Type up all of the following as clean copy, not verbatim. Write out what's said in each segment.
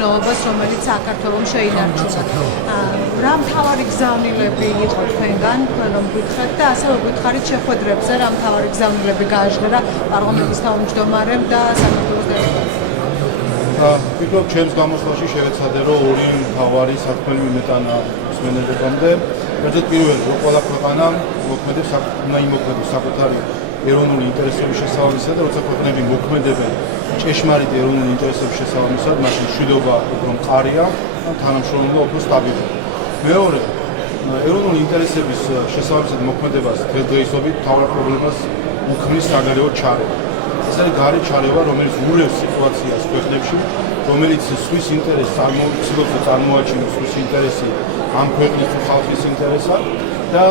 მნიშვნელობას, რომელიც საქართველოს შეინარჩუნა. რა მთავარი გზავნილები იყო თქვენგან, თქვენ რომ გითხრათ და ასევე გითხარით შეხვედრებზე, რა მთავარი გზავნილები გააჟღერა პარლამენტის თავმჯდომარემ და საქართველოს დელეგაციამ. ვფიქრობ, ჩემს გამოსვლაში შევეცადე, რომ ორი მთავარი საქმე მიმეტანა მსმენელებამდე. ერთად პირველი, რომ ყველა ქვეყანა მოქმედებს უნდა იმოქმედოს საკუთარი ეროვნული ინტერესების შესაბამისად და როცა ქვეყნები მოქმედებენ ჭეშმარიტ ეროვნული ინტერესების შესაბამისად, მაშინ მშვიდობა უფრო მყარია და თანამშრომლობა უფრო სტაბილურია. მეორე, ეროვნული ინტერესების შესაბამისად მოქმედებას დღესდღეობით მთავარ პრობლემას უქმნის საგარეო ჩარევა. ეს არის გარე ჩარევა, რომელიც ურევს სიტუაციას ქვეყნებში, რომელიც სვის ინტერესს ცდილობს წარმოაჩინოს სვის ინტერესი ამ ქვეყნის თუ ხალხის ინტერესად და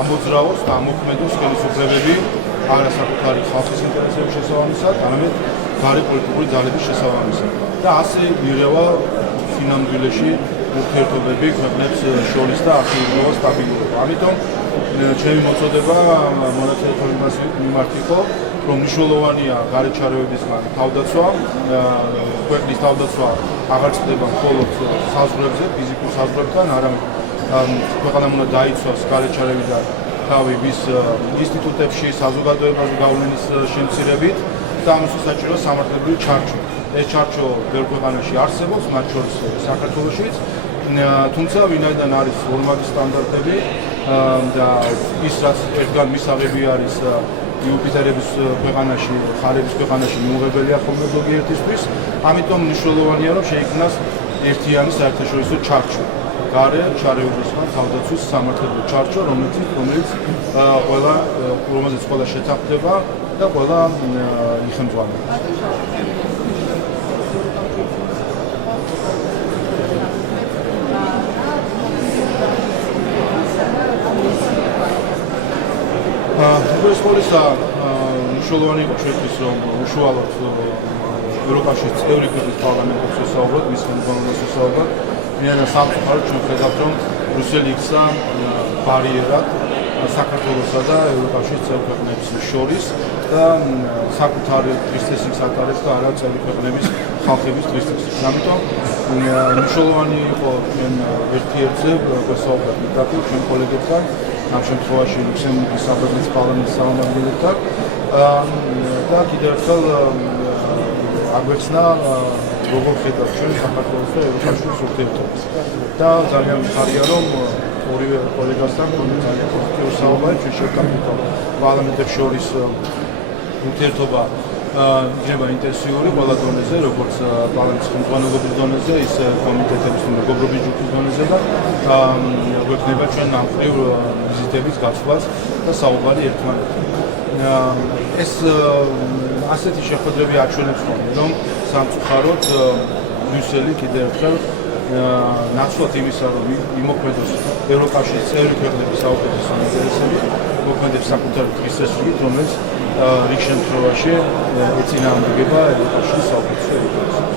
ამოძრავოს და ამოქმედოს ხელისუფლებები არა საკუთარი ხალხის ინტერესების შესაბამისად, არამედ გარე პოლიტიკური ძალების შესაბამისად. და ასე მიღება სინამდვილეში ურთიერთობები ქვეყნებს შორის და აქტიურობა სტაბილურობა. ამიტომ ჩემი მოწოდება მონაწილეთა მიმართ იყო, რომ მნიშვნელოვანია გარე ჩარევებისგან თავდაცვა, ქვეყნის თავდაცვა აღარ ხდება მხოლოდ საზღვრებზე, ფიზიკურ საზღვრებთან, არამედ ქვეყანამ უნდა დაიცვას გარე ჩარევიდან თავი მის ინსტიტუტებში, საზოგადოებაზე გავლენის შემცირებით და ამისთვის საჭიროა სამართლებრივი ჩარჩო. ეს ჩარჩო ბევრ ქვეყანაში არსებობს, მათ შორის საქართველოშიც, თუმცა ვინაიდან არის ორმაგი სტანდარტები და ის რაც ერთგან მისაღები არის იუპიტერების ქვეყანაში, ხარების ქვეყანაში მიუღებელია ხოლმე ზოგიერთისთვის, ამიტომ მნიშვნელოვანია, რომ შეიქმნას ერთიანი საერთაშორისო ჩარჩო. გარე ჩარევებისგან თავდაცვის სამართლებრივი ჩარჩო, რომელზეც ყველა შეთანხმდება და ყველა იხელმძღვანელობს. უპირველეს ყოვლისა მნიშვნელოვანი იყო ჩვენთვის, რომ უშუალოდ ევროკავშირის წევრი ქვეყნის პარლამენტებს ვისაუბროთ, მის ხელმძღვანელობას ვისაუბროთ. ვინაიდან სამწუხაროდ ჩვენ ვხედავთ, რომ ბრიუსელი იქცა ბარიერად საქართველოსა და ევროკავშირის წევრი ქვეყნებს შორის და საკუთარი დღესდღეობის ატარებს და არა წევრი ქვეყნების ხალხების დღესდღეობას. ამიტომ მნიშვნელოვანი იყო ჩვენ ერთ-ერთზე ვესაუბროთ მიკროფონ ჩვენ კოლეგებთან, ამ შემთხვევაში ლუქსემბურგის საფრანგეთის პარლამენტის წარმომადგენლებთან და კიდევ ერთხელ აგვეცნა როგორ ხედავთ ჩვენ საქართველოს და ევროკავშირის ურთიერთობას. და ძალიან მიხარია, რომ ორივე კოლეგასთან ძალიან კონსტრუქტიულ საუბარს ჩვენ შევკარგავთ. პარლამენტებს შორის ურთიერთობა იქნება ინტენსიური ყველა დონეზე, როგორც პარლამენტის ხელმძღვანელობის დონეზე, ისე კომიტეტების და მეგობრობის ჯგუფის დონეზე და გვექნება ჩვენ ამხრივ ვიზიტების გაცვლას და საუბარი ერთმანეთთან. ეს ასეთი შეხვედრები აჩვენებს, რომ სამწუხაროდ ბრიუსელი კიდევ ერთხელ ნაცვლად იმისა, რომ იმოქმედოს ევროკავშირის წევრი ქვეყნების საუკეთესო ინტერესები, მოქმედებს საკუთარი დღესასწაულით, რომელიც რიგ შემთხვევაში ეწინააღმდეგება ევროკავშირის საუკეთესო ინტერესებს.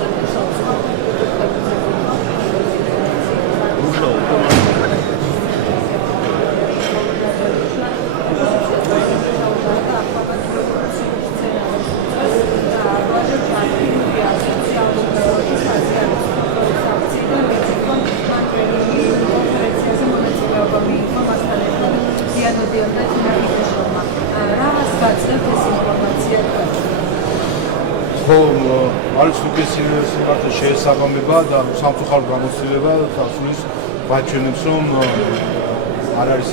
არის უკეთესი სიმართლე შეესაბამება და სამწუხაროდ გამოცდილება დასრულის ვაჩვენებს, რომ არ არის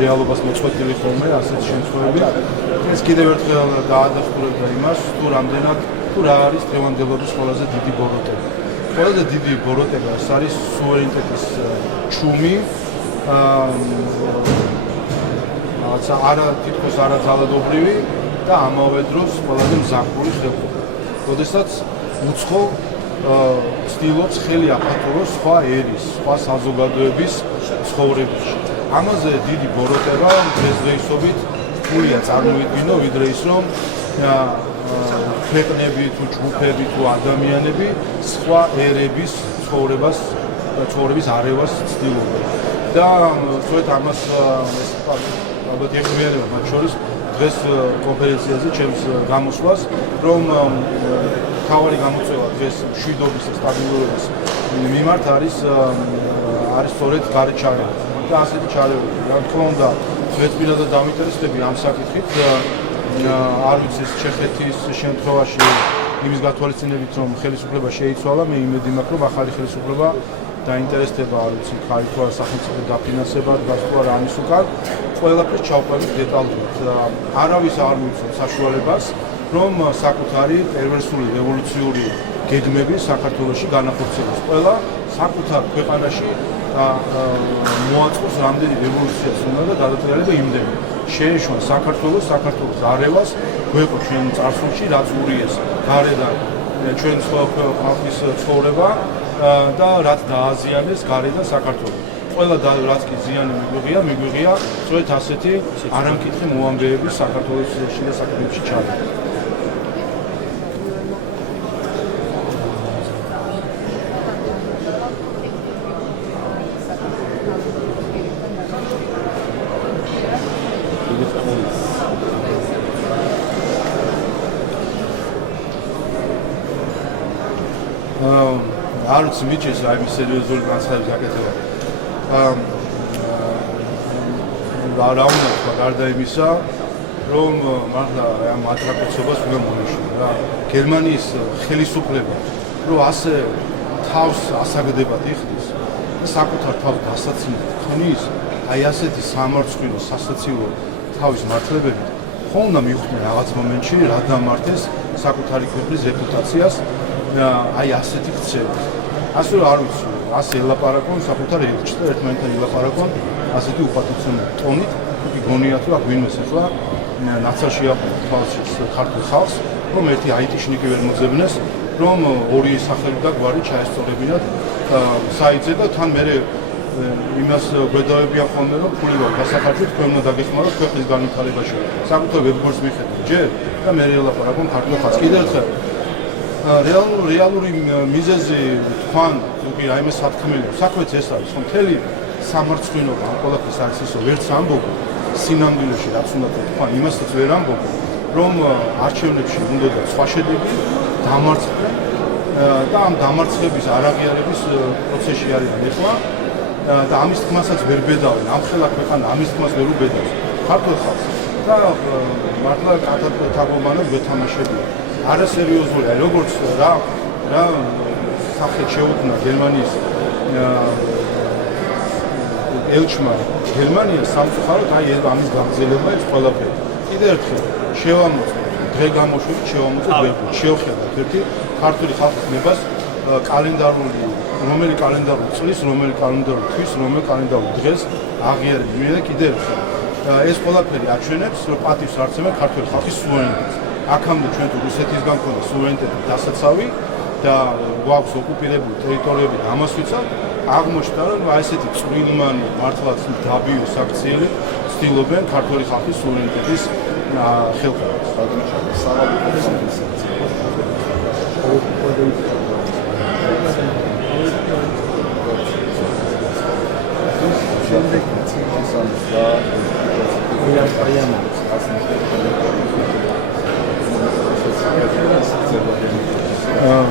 რეალობას მოწყვეტილი ხოლმე ასეთი შემთხვევები. ეს კიდევ ერთხელ დაადასტურებდა იმას, თუ რა არის დღევანდელობის ყველაზე დიდი ბოროტება. ყველაზე დიდი ბოროტება ეს არის სუვერენიტეტის ჩუმი, არა თითქოს არა ძალადობრივი და ამავე დროს ყველაზე მზაკური ხელოვნება. როდესაც უცხო ცდილობს ხელი აფართოვოს სხვა ერის, სხვა საზოგადოების ცხოვრებაში. ამაზე დიდი ბოროტება დღესდღეობით რთულია წარმოვიდგინო, ვიდრე ის რომ ქვეყნები თუ ჯგუფები თუ ადამიანები სხვა ერების ცხოვრების არევას ცდილობენ. და სწორედ ამას ალბათ ეხმიანება მათ შორის დღეს კონფერენციაზე ჩემს გამოსვლას, რომ თავარი გამოწვევა დღეს მშვიდობის და სტაბილურობის მიმართ არის სწორედ გარე ჩარევა და ასეთი ჩარევები. რა თქმა უნდა, მეც პირადად დავინტერესდები ამ საკითხით. არ ვიცი ჩეხეთის შემთხვევაში იმის გათვალისწინებით, რომ ხელისუფლება შეიცვალა, მე იმედი მაქვს, რომ ახალი ხელისუფლება დაინტერესდება, არ ვიცი, ქართულ სახელმწიფო დაფინანსება, გასვლა რა ამის უკან, ყველაფერს ჩავყვებით დეტალურად. არავის არ მივცემ საშუალებას, რომ საკუთარი პერვერსული რევოლუციური გეგმები საქართველოში განახორციელოს. ყველა საკუთარ ქვეყანაში მოაწყოს რამდენი რევოლუციაც უნდა და გადატრიალება იმდენი. შეეშვა საქართველოს არევას, გვეყო ჩვენ წარსულში, რაც ურიეს გარედან ჩვენ სხვა ხალხის ცხოვრება და რაც დააზიანეს გარედან საქართველოს. ყველა რაც კი ზიანი მიგვიღია, სწორედ ასეთი არამკითხი მოამბეები საქართველოს შიდა საქმეებში ჩადიან. არ ვიცი მიჭირს აი ეს სერიოზული განცხადების გაკეთება. რა უნდა თქვა გარდა იმისა, რომ მართლა ამ ატრაკციობას უნდა მონიშნო რა. გერმანიის ხელისუფლება რომ ასე თავს ასაგდებად იხდის და საკუთარ თავს დასაცინად ხნის, აი ასეთი სამარცხვინო სასაცილო თავის მართლებებით ხომ უნდა მიხვდნენ რაღაც მომენტში რა დამართეს საკუთარი ქვეყნის რეპუტაციას აი ასეთი ქცევით. ასე რომ არ ვიცი, ასე ელაპარაკონ საკუთარ ელჩს და ერთმანეთთან ელაპარაკონ ასეთი უპატივცემული ტონით, კი გონიათ რომ ვინმეს ახლა ნაცარში თვალში ქართულ ხალხს, რომ ერთი აიტიშნიკი ვერ მოძებნეს, რომ ორი სახელი და გვარი ჩაესწორებინათ საიტზე და თან მე იმას გვედავებიან ხოლმე, რომ ფული ვარ დასახარჯეთ, თქვენ უნდა დაგეხმაროთ ქვეყნის განვითარებაში. საკუთარ ვებგვერდს მიხედავთ ჯერ და მე ელაპარაკონ ქართულ ხალხს. კიდევ ერთხელ რეალური მიზეზი თქვან უკვე რაიმე სათქმელია. საქმეც ეს არის, რომ მთელი სამარცხვინობა ამ ყველაფერს არის ისო ვერც ამბობ სინამდვილეში რაც უნდა თქვა, იმასაც ვერ ამბობ, რომ არჩევნებში უნდა და სხვა შედეგი დამარცხდნენ და ამ დამარცხების არაღიარების პროცესში არიან ახლა და ამის თქმასაც ვერ ბედავენ. ამ ხელა ქვეყანა ამის თქმას ვერ უბედავს ქართულ ხალხს და მართლა კატათაბობანად ვეთამაშებია. არასერიოზულია, როგორც რა სახეთ შეუქმნა გერმანიის ელჩმა გერმანია სამწუხაროდ აი ამის გაგრძელება ეს ყველაფერი. კიდევ ერთხელ შევამოწმოთ, დღე გამოშვებით შევამოწმოთ ვერაფერს. შევხედოთ ერთი ქართული ხალხის ნებას კალენდარული, რომელი კალენდარული წლის, რომელი კალენდარული თვის, რომელი კალენდარული დღეს აღიარებს. მე კიდევ ეს ყველაფერი აჩვენებს, რომ პატივს არცემენ ქართული ხალხის სუვერენიტეტს. აქამდე ჩვენ თუ რუსეთისგან გვქონდა სუვერენიტეტი დასაცავი და გვაქვს ოკუპირებული ტერიტორიები და ამას ვიცავ, აღმოჩნდა რომ აი ესეთი წვრილმანი მართლაც დაბიო საქციელი ცდილობენ ქართული ხალხის სუვერენიტეტის ხელყარებას.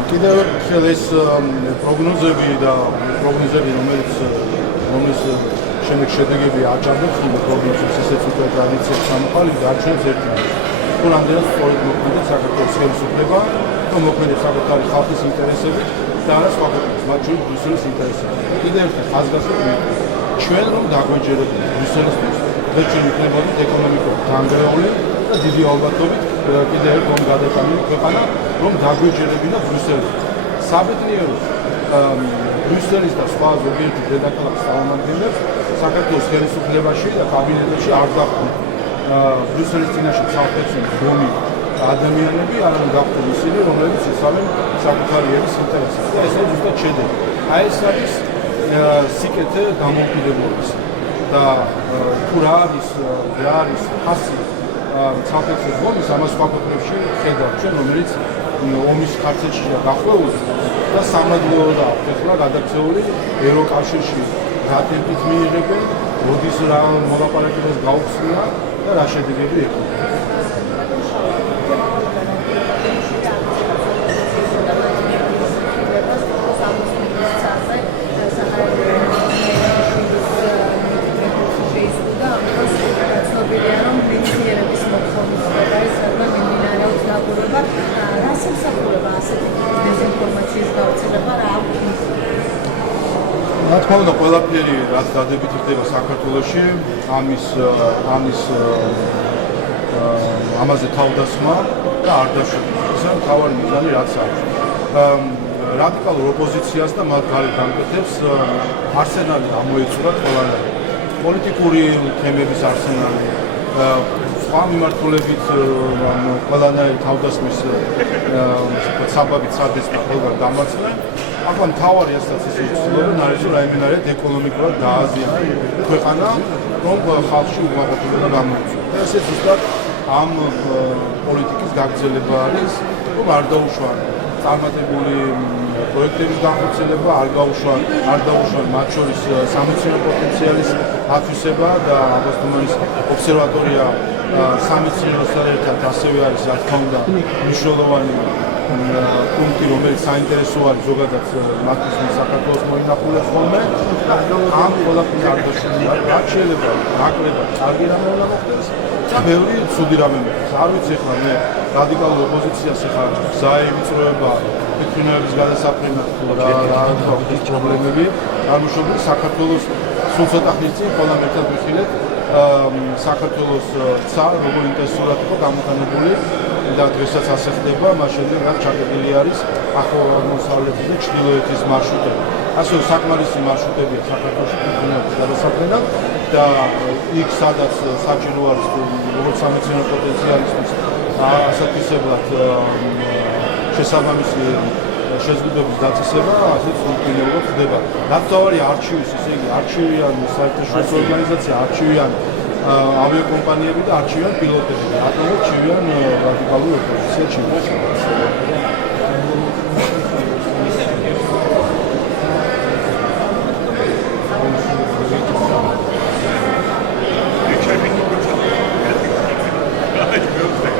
კიდევ ერთხელ ეს პროგნოზები, რომელიც შემდეგ შედეგები აჭარბებს, პროგნოზებს ესეც უკვე ტრადიციად ჩამოყალიბდა, არჩევნებს ერთმანეთს. თუ რამდენად სწორედ მოქმედებს საქართველოს ხელისუფლება, რომ მოქმედებს საკუთარი ხალხის ინტერესებით და არა სხვა ქვეყნის, მათ შორის ბრიუსელის ინტერესებით. კიდევ ერთხელ ხაზგასმით ჩვენ რომ დაგვეჯერებინათ ბრიუსელისთვის, და ჩვენ ვიქნებოდით ეკონომიკურად დანგრეული და დიდი ალბათობით კიდევ ერთ რომ გადატანილი ქვეყანა, რომ დაგვეჯერებინა ბრიუსელის. საბედნიეროდ ბრიუსელის და სხვა ზოგიერთი დედაქალაქის წარმომადგენლებს საქართველოს ხელისუფლებაში და კაბინეტებში არ დახვდნენ ბრიუსელის წინაშე სამხრეთში გონი ადამიანები, არამედ გაქვთ ისინი, რომლებიც იცავენ საკუთარი ერის ინტერესებს. და ეს არის ზუსტად შედეგი. აი ეს არის სიკეთე დამოუკიდებლობის და თუ რა არის ხასი სამხრეთის გონის ამას სხვა ქვეყნებში ხედავთ ჩვენ, რომელიც ომის ხარჯებში გახვეული და სამადლოა და ახლა გადაქცეული ევროკავშირში რატიფიკაციით მიიღებენ, როდის რა მოლაპარაკებას გაუხსნიან და რა შედეგები ექნება. რა თქმა უნდა, ყველაფერი რაც დადებით ხდება საქართველოში, ამაზე თავდასხმა და არ დაშვება. ეს მთავარი მიზანი რაც არის. რადიკალურ ოპოზიციას და მათ გარეთ დამკვეთებს არსენალი გამოეწურათ ყველანაირ. პოლიტიკური თემების არსენალი, სხვა მიმართულებით ყველანაირი თავდასხმის საბაბით სადესტა ყველგან დამარცხდნენ. ახლა მთავარი ასაც ის ცდილობენ არის რომ რაიმენარად ეკონომიკურად დააზიანონ ქვეყანა, რომ ხალხში უღალატებობა გამოიწვიოს. და ესე ზუსტად ამ პოლიტიკის გაგრძელება არის, რომ არ დაუშვან წარმატებული პროექტების განხორციელება, არ დაუშვან მათ შორის სამეცნიერო პოტენციალის ათვისება და აბასთუმანის ობსერვატორია სამეცნიეროსთან ერთად ასევე არის რა თქმა უნდა მნიშვნელოვანი პუნქტი, რომელიც საინტერესო არის ზოგადად მათთვის საქართველოს მოინახულებს ხოლმე. ამ ყველაფერს არ დაშვება, რაც შეიძლება ნაკლებად კარგი რამე უნდა მოხდეს და ბევრი ცუდი რამე მოხდეს. არ ვიცი ახლა მე რადიკალურ ოპოზიციას ახლა გზა ევიწროება ფიქრინოების გადასაფრენად რა ის პრობლემები წარმოშობილი საქართველოს სულ ცოტა ხნის წინ ყველამ ერთად ვიხილეთ საქართველოს ცარ როგორ ინტენსიურად იყო გამოყენებული და დღესაც ასე ხდება, მას შემდეგ რაც ჩაკეტილი არის ახლო აღმოსავლეთის და ჩრდილოეთის მარშრუტები. ასევე საკმარისი მარშრუტებია საქართველოში ფიქრინოების გადასაფრენად და იქ სადაც საჭირო არის როგორც სამეცნიერო პოტენციალისთვის ასაკისებლად შესაბამისი შეზღუდვების დაწესება, ასეც ფუნქციონირება ხდება. ნახტავარი არჩივის, ესე იგი არჩივიან საერთაშორისო ორგანიზაცია, არჩივიან ავიაკომპანიები და არჩივიან პილოტები. რატომ არჩივიან რადიკალურ ოპოზიციას?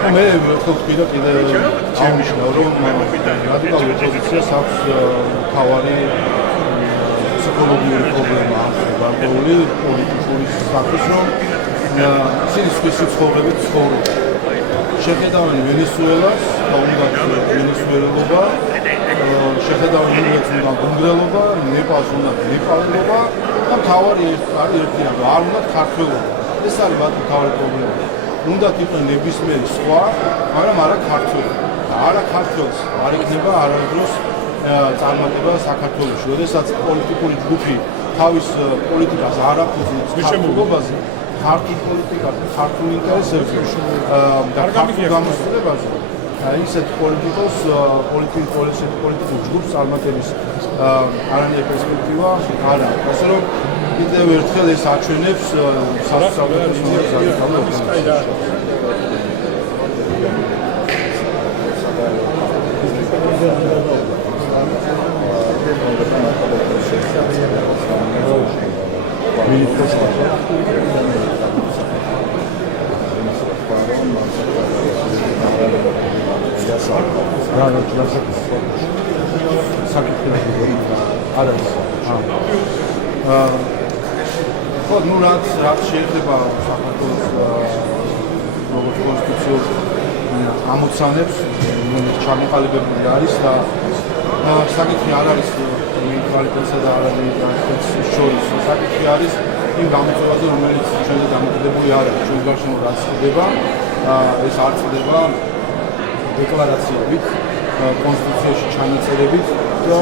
მე ვთქვი და კიდე აღნიშნავ, რომ რადიკალურ ოპოზიციას აქვს თავარი ფსიქოლოგიური პრობლემა გარკვეული პოლიტიკური სტატუს, რომ ისინი სხვისი ცხოვრებით ცხოვრობენ. შეხედავენ ვენესუელას და უნგრეთ ვენესუელობა, შეხედავენ უნგრეთს უნდა უნგრელობა, ნეპალს უნდა ნეპალელობა და თავარი არის ერთი რამ, არ უნდა ქართველობა. ეს არის მათი თავარი პრობლემა. უნდა თქვენ ნებისმიერი სხვა, მაგრამ არა ქართველი. არა ქართველს არ იქნება არასდროს წარმატება საქართველოში. როდესაც პოლიტიკური ჯგუფი თავის პოლიტიკას არ აფუძნებს ქართულობაზე, ქართულ პოლიტიკაზე, ქართულ ინტერესებზე და ქართულ გამოსწორებაზე, ისეთ პოლიტიკურ ჯგუფს წარმატების არანაირი პერსპექტივა არ აქვს. ასე რომ კიდევ ერთხელ ეს აჩვენებს ну რაც შეიძლება საქართველოს როგორც კონსტიტუციურ ამოცანებს ჩამოყალიბებული არის და საკითხი არ არის ნეიტრალიტეტსა და არანეიტრალიტეტის შორის. საკითხი არის იმ გამოწვევაზე, რომელიც ჩვენზე დამოკიდებული არ არის. ჩვენ გარშემო რაც ხდება, ეს არ ხდება დეკლარაციებით, კონსტიტუციაში ჩანაწერებით და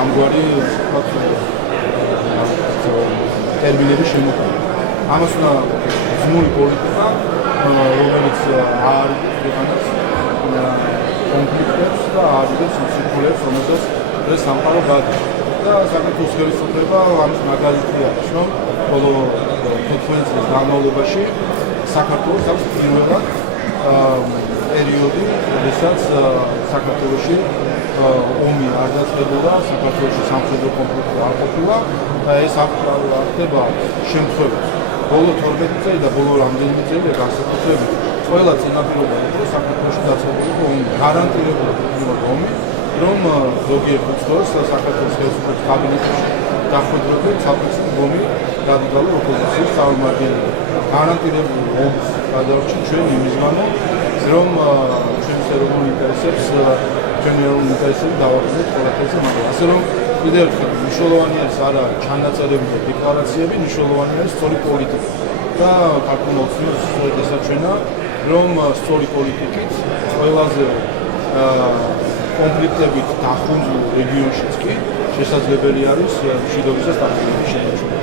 ამგვარი ტერმინები შემოყვება. ამას უნდა ძმული პოლიტიკა, რომელიც არ იღებს კონფლიქტებს და არ იღებს სიცოცხლეს, რომელსაც ეს სამყარო გადის. და საქართველოს ხელისუფლება ამის მაგალითი არის, რომ ბოლო 14 წლის განმავლობაში საქართველოს აქვს პირველად პერიოდი, როდესაც საქართველოში ომი არ დაწყებულა, საქართველოში სამხედრო კონფლიქტი არ ყოფილა და ეს ხდება შემთხვევით. ბოლო 12 წელი და ბოლო რამდენიმე წელი განსაკუთრებით ყველა წინაპირობა იყო საქართველოში დაწყებული ომი, გარანტირებული ომი, რომ ზოგიერთ უცხოელს საქართველოს ხელისუფლების კაბინეტში დახვედრებენ საფრთხის ომი რადიკალურ ოპოზიციის წარმომადგენლები. გარანტირებული ომს გადავრჩით ჩვენ იმის გამო, რომ ჩვენს ეროვნულ ინტერესებს დავახსნით ყველაფერზე, მაგრამ ასე რომ კიდევ ერთხელ მნიშვნელოვანი არის არა ჩანაწერები და დეკლარაციები, მნიშვნელოვანი არის სწორი პოლიტიკა. და ქართულ მოცემულს სწორედ ესაჩვენა, რომ სწორი პოლიტიკით ყველაზე კონფლიქტებით დახუნჯულ რეგიონშიც კი შესაძლებელი არის მშვიდობისა სტაბილურობის შემოჭრა.